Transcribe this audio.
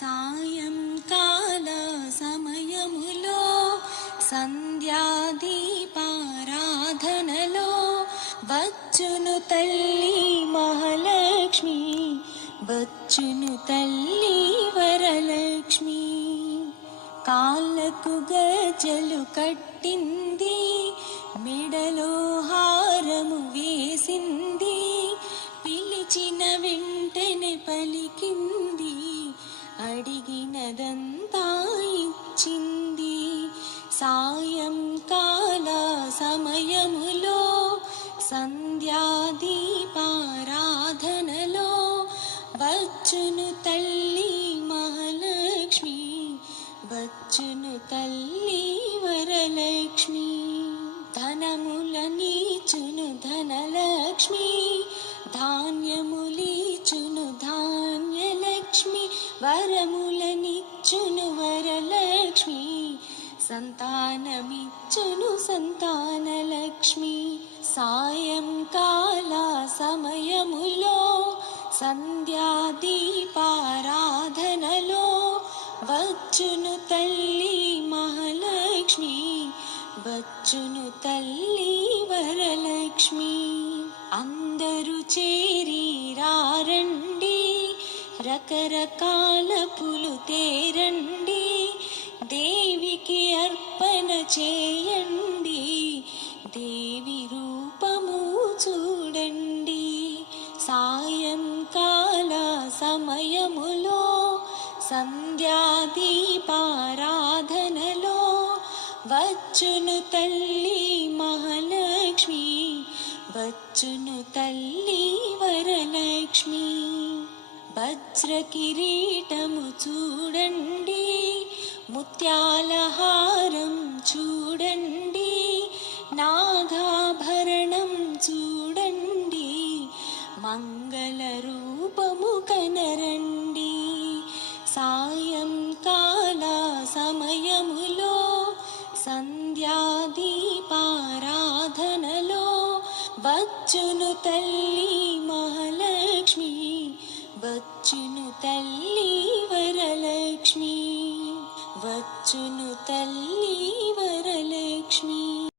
సాయంకాల సమయములో సంధ్యాదీపారాధనలో వచ్చును తల్లి మహాలక్ష్మి వచ్చును తల్లి వరలక్ష్మి. కాళ్ళకు గజలు కట్టింది మెడలో హారము వేసి అడిగినదంతా ఇచ్చింది సాయంకాల సమయములో సంధ్యాదీపారాధనలో వచ్చును తల్లి మహాలక్ష్మి వచ్చును తల్లి వరలక్ష్మి. ధనముల నీచును ధనలక్ష్మి ధాన్యములీచును ధాన్య వరములని చును వరలక్ష్మి సంతానమిచ్చును సంతానలక్ష్మి. సాయంకాల సమయములో సంధ్యాదీపారాధనలో వచ్చును తల్లి మహాలక్ష్మి వచ్చును తల్లి వరలక్ష్మి. రకరకాల పులు తేరండి. దేవికి అర్పణ చేయండి. దేవి రూపము చూడండి. సాయంకాల సమయములో సంధ్యాదీపారాధనలో వచ్చును తల్లి మహాలక్ష్మి వచ్చును తల్లి వరలక్ష్మి. వజ్ర కిరీటము చూడండి ముత్యాల హారం చూడండి నాగాభరణం చూడండి మంగళ రూపము కనరండి సాయంకాల సమయములో సంధ్యాదీపారాధనలో వచ్చును తల్లి మహాలక్ష్మి. వచ్చును తల్లి వరలక్ష్మి వచ్చును తల్లి వరలక్ష్మి.